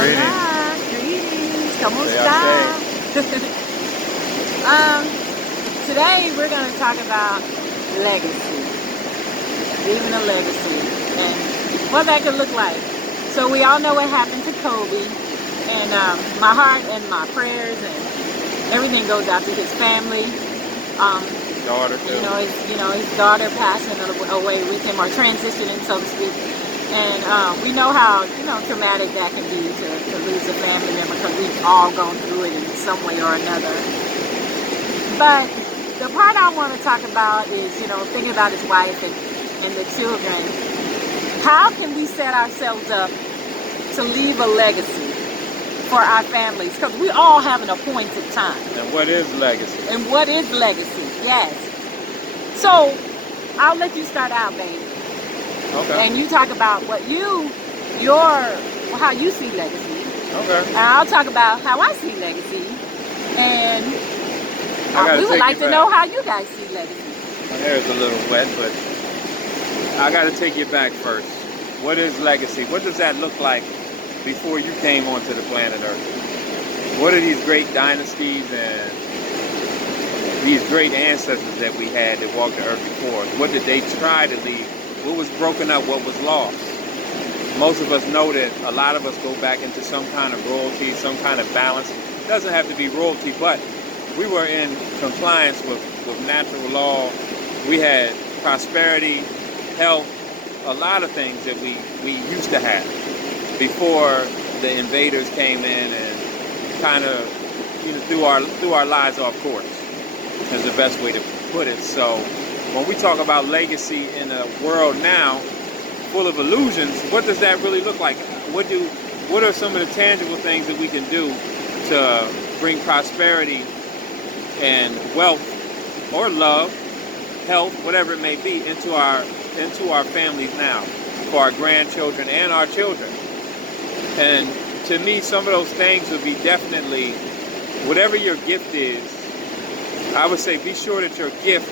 Hola, greetings, ¿cómo Say I está? say. um, Today we're going to talk about legacy, leaving a legacy, and what that could look like. So we all know what happened to Kobe, and my heart and my prayers and everything goes out to his family. Um, Daughter too. his daughter passing away with him or transitioning, so to speak. And we know how traumatic that can be to lose a family member, because we've all gone through it in some way or another. But the part I want to talk about is thinking about his wife and the children. How can we set ourselves up to leave a legacy for our families? Because we all have an appointed time. And what is legacy? And what is legacy? Yes. So I'll let you start out, baby. Okay. And you talk about how you see legacy. Okay. And I'll talk about how I see legacy. And we would like to know how you guys see legacy. My hair is a little wet, but I got to take you back first. What is legacy? What does that look like before you came onto the planet Earth? What are these great dynasties and these great ancestors that we had that walked the earth before us? What did they try to leave? What was broken up? What was lost? Most of us know that a lot of us go back into some kind of royalty, some kind of balance. It doesn't have to be royalty, but we were in compliance with natural law. We had prosperity, health, a lot of things that we used to have before the invaders came in and kind of threw our lives off course, is the best way to put it. So when we talk about legacy in a world now full of illusions, what does that really look like? What are some of the tangible things that we can do to bring prosperity and wealth or love, health, whatever it may be, into our families now, for our grandchildren and our children? And to me, some of those things would be definitely, whatever your gift is, I would say be sure that your gift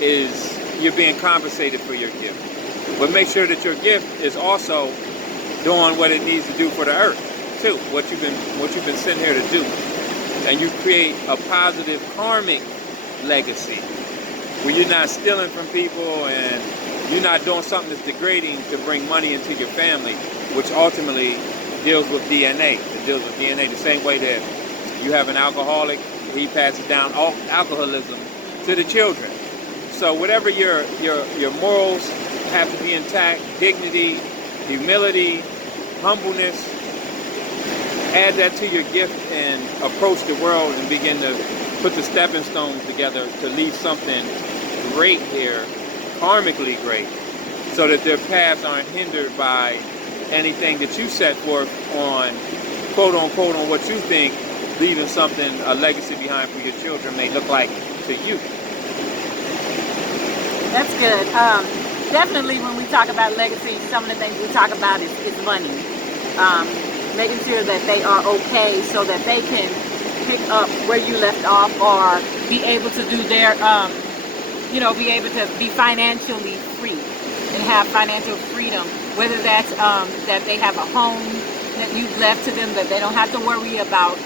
is, you're being compensated for your gift. But make sure that your gift is also doing what it needs to do for the earth too, what you've been sent here to do. And you create a positive karmic legacy where you're not stealing from people and you're not doing something that's degrading to bring money into your family, which ultimately deals with DNA. It deals with DNA the same way that you have an alcoholic, he passes down alcoholism to the children. So whatever your morals have to be intact, dignity, humility, humbleness, add that to your gift and approach the world and begin to put the stepping stones together to leave something great here, karmically great, so that their paths aren't hindered by anything that you set forth on, quote unquote, on what you think leaving something, a legacy behind for your children may look like to you. That's good. Definitely when we talk about legacy, some of the things we talk about is money. Making sure that they are okay so that they can pick up where you left off, or be able to do their, be able to be financially free and have financial freedom. Whether that's that they have a home that you've left to them, that they don't have to worry about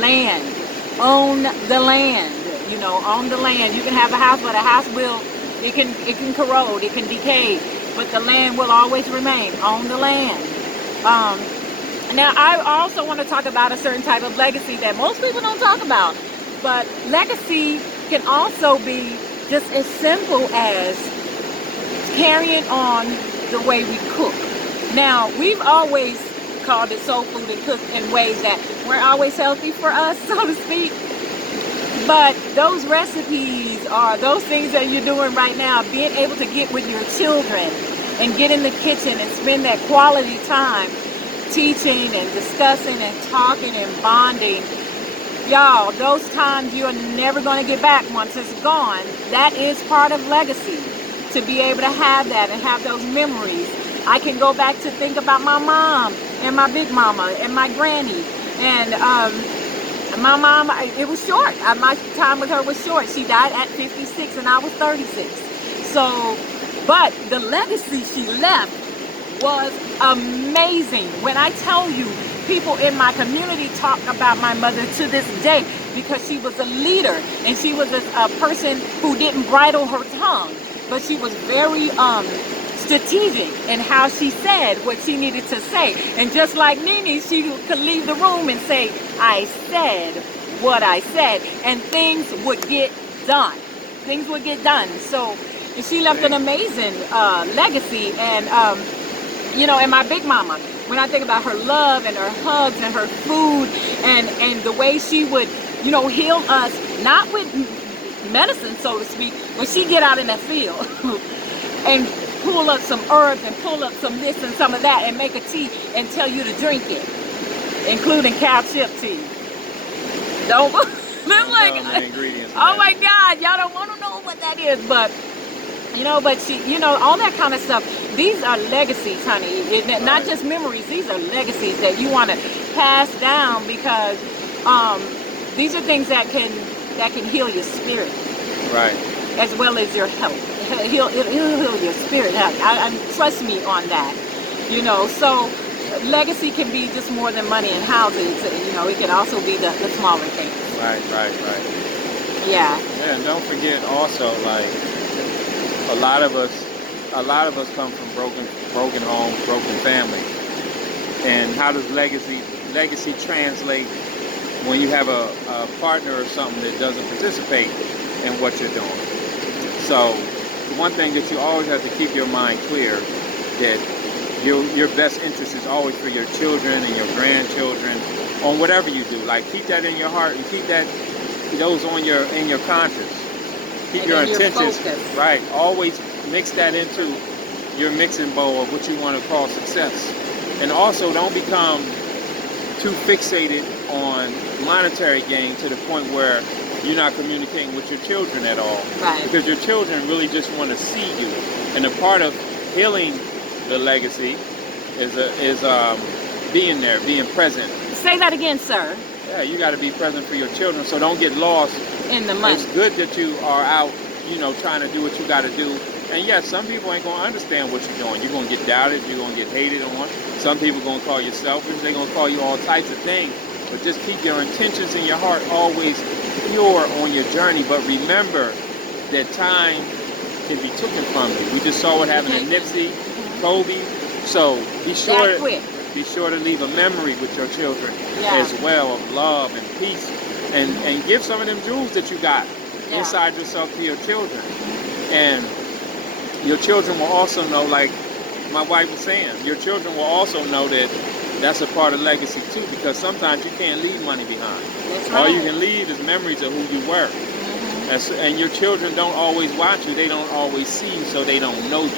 land. Own the land. Own the land. You can have a house, but a house it can corrode, it can decay, but the land will always remain. Own the land. Now, I also want to talk about a certain type of legacy that most people don't talk about. But legacy can also be just as simple as carrying on the way we cook. Now, we've always called it soul food and cooked in ways that weren't always healthy for us, so to speak. But those recipes are those things that you're doing right now, being able to get with your children and get in the kitchen and spend that quality time teaching and discussing and talking and bonding. Y'all, those times you're never going to get back once it's gone. That is part of legacy, to be able to have that and have those memories. I can go back to think about my mom and my big mama and my granny. And my mom, it was short. My time with her was short. She died at 56 and I was 36. So, but the legacy she left was amazing. When I tell you, people in my community talk about my mother to this day because she was a leader and she was a person who didn't bridle her tongue, but she was very strategic in how she said what she needed to say. And just like Nene, she could leave the room and say, I said what I said, and things would get done. Things would get done. So she left an amazing legacy. And you know, and my big mama, when I think about her love and her hugs and her food and the way she would, you know, heal us, not with medicine, so to speak, but she'd get out in that field and pull up some herbs and pull up some this and some of that and make a tea and tell you to drink it, including cow chip tea. Don't look like, oh my God, y'all don't want to know what that is, but you know, but she, you know, all that kind of stuff. These are legacies, honey. Not just memories. These are legacies that you want to pass down because these are things that can heal your spirit, right, as well as your health. It'll heal your spirit. Trust me on that. You know, so legacy can be just more than money and houses. You know, it can also be the smaller things. Right. Yeah. Yeah, and don't forget also, like, a lot of us come from broken homes, broken families. And how does legacy translate when you have a partner or something that doesn't participate in what you're doing? So the one thing that you always have to keep your mind clear, that your best interest is always for your children and your grandchildren on whatever you do. Like, keep that in your heart and keep those in your conscience. Keep your intentions right. Always mix that into your mixing bowl of what you want to call success. And also, don't become too fixated on monetary gain to the point where you're not communicating with your children at all. Right. Because your children really just want to see you. And a part of healing the legacy is being there, being present. Say that again, sir. Yeah, you got to be present for your children, so don't get lost in the money. It's good that you are out, you know, trying to do what you got to do. And yes, some people ain't going to understand what you're doing. You're going to get doubted. You're going to get hated on. Some people are going to call you selfish. They're going to call you all types of things. But just keep your intentions in your heart always pure on your journey. But remember that time can be taken from you. We just saw what happened to Nipsey, Kobe. So be sure to leave a memory with your children as well of love and peace. And give some of them jewels that you got inside yourself to your children. And your children will also know, like my wife was saying, your children will also know that that's a part of legacy too, because sometimes you can't leave money behind. That's right. All you can leave is memories of who you were. And your children don't always watch you. They don't always see you, so they don't know you.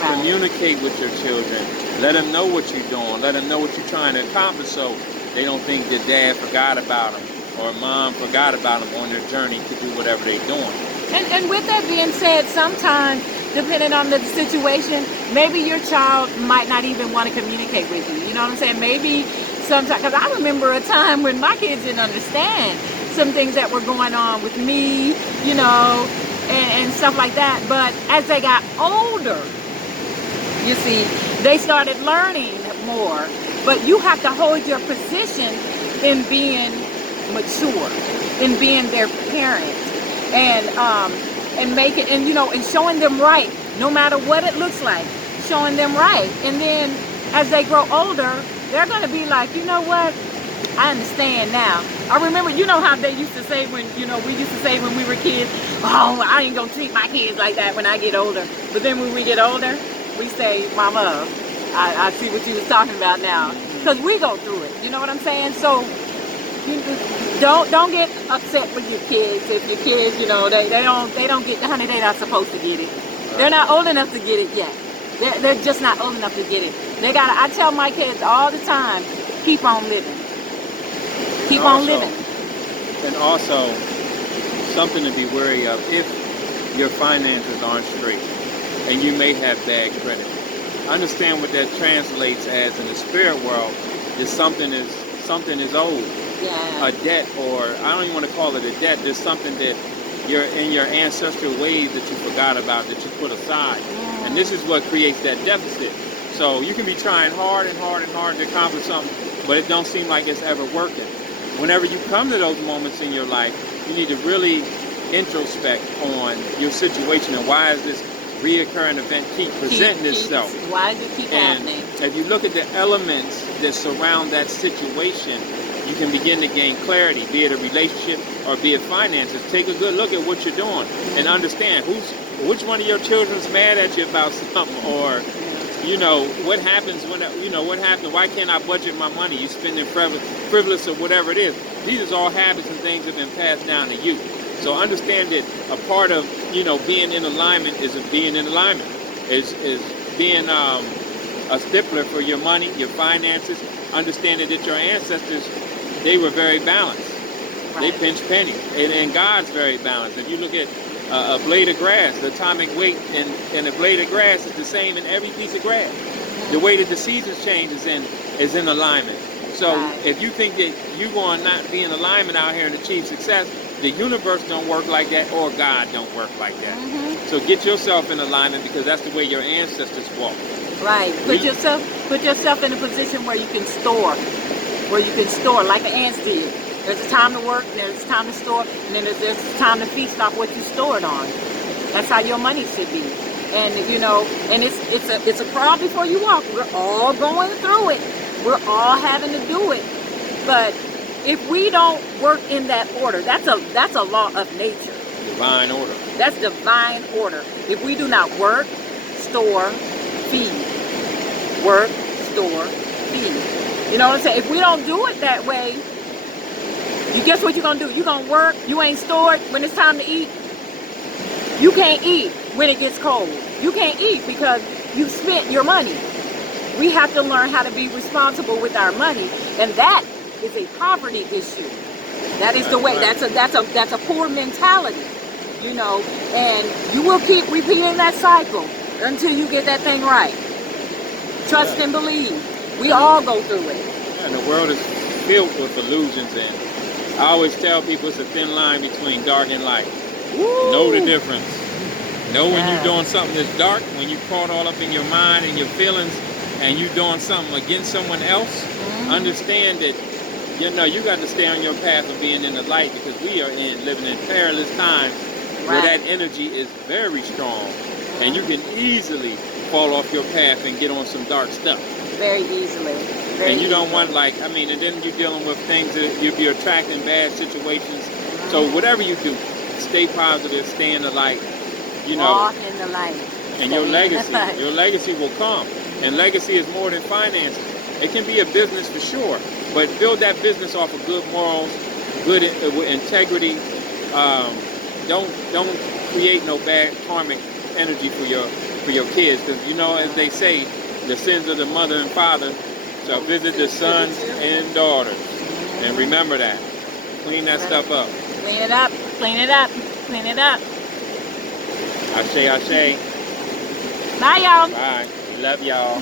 Right. Communicate with your children. Let them know what you're doing. Let them know what you're trying to accomplish, so they don't think that dad forgot about them or mom forgot about them on their journey to do whatever they're doing. And with that being said, sometimes, depending on the situation, maybe your child might not even want to communicate with you. You know what I'm saying? Maybe sometimes, because I remember a time when my kids didn't understand some things that were going on with me, you know, and stuff like that. But as they got older, you see, they started learning more. But you have to hold your position in being mature, in being their parent, and make it, and you know, and showing them right, no matter what it looks like, showing them right. And then as they grow older, they're gonna be like, you know what? I understand now. I remember, you know how they used to say when, you know, we used to say when we were kids, oh, I ain't gonna treat my kids like that when I get older. But then when we get older, we say, Mama, I see what you was talking about now. Because we go through it, you know what I'm saying? So don't get upset with your kids if your kids, you know, they don't get, honey, they're not supposed to get it. They're not old enough to get it yet. They're just not old enough to get it. I tell my kids all the time, keep on living. Keep on living. And also, something to be wary of, if your finances aren't straight and you may have bad credit, understand what that translates as in the spirit world is something is owed. Yeah. A debt, or I don't even want to call it a debt. There's something that you're in your ancestral ways that you forgot about, that you put aside. And this is what creates that deficit. So you can be trying hard and hard and hard to accomplish something, but it don't seem like it's ever working. Whenever you come to those moments in your life, you need to really introspect on your situation and why is this reoccurring event keep presenting itself. Why does it keep And happening? if you look at the elements that surround that situation, you can begin to gain clarity, be it a relationship or be it finances. Take a good look at what you're doing and understand which one of your children's mad at you about something, or what happens when what happened. Why can't I budget my money? You spending frivolous or whatever it is. These are all habits and things that have been passed down to you. So understand that a part of being in alignment is being in alignment, is being a stippler for your money, your finances. Understanding that your ancestors, they were very balanced. They pinched pennies, and God's very balanced. If you look at a blade of grass, the atomic weight in a blade of grass is the same in every piece of grass. The way that the seasons change is in alignment. So if you think that you're going to not be in alignment out here and achieve success, the universe don't work like that, or God don't work like that. So get yourself in alignment, because that's the way your ancestors walked. Right. Put yourself in a position where you can store, like the ants did. There's a time to work, and there's a time to store, and then there's a time to feast off what you stored on. That's how your money should be. And and it's a crawl before you walk. We're all going through it. We're all having to do it. But if we don't work in that order, that's a law of nature. Divine order. That's divine order. If we do not work, store, feed. Work, store, feed. You know what I'm saying? If we don't do it that way, you guess what you're going to do? You're going to work. You ain't stored. When it's time to eat, you can't eat when it gets cold. You can't eat because you spent your money. We have to learn how to be responsible with our money, and that is a poverty issue. That is the way. That's a poor mentality, and you will keep repeating that cycle until you get that thing right. Trust and believe. We all go through it. And the world is filled with illusions, and I always tell people it's a thin line between dark and light. Woo! Know the difference. Know when you're doing something that's dark, when you're caught all up in your mind and your feelings, and you're doing something against someone else. Understand that you got to stay on your path of being in the light, because we are living in perilous times where that energy is very strong, and you can easily fall off your path and get on some dark stuff. Very easily. And you don't want and then you're dealing with things that you'll be attracting bad situations. So whatever you do, stay positive, stay in the light, Walk in the light. And your legacy will come. And legacy is more than finances. It can be a business for sure, but build that business off of good morals, good integrity. Don't create no bad karmic energy for your kids, because as they say, the sins of the mother and father shall visit the sons and daughters. And remember that. Clean that stuff up. Clean it up. Clean it up. Clean it up. Ashe, ashe. Bye, y'all. Bye. We love y'all.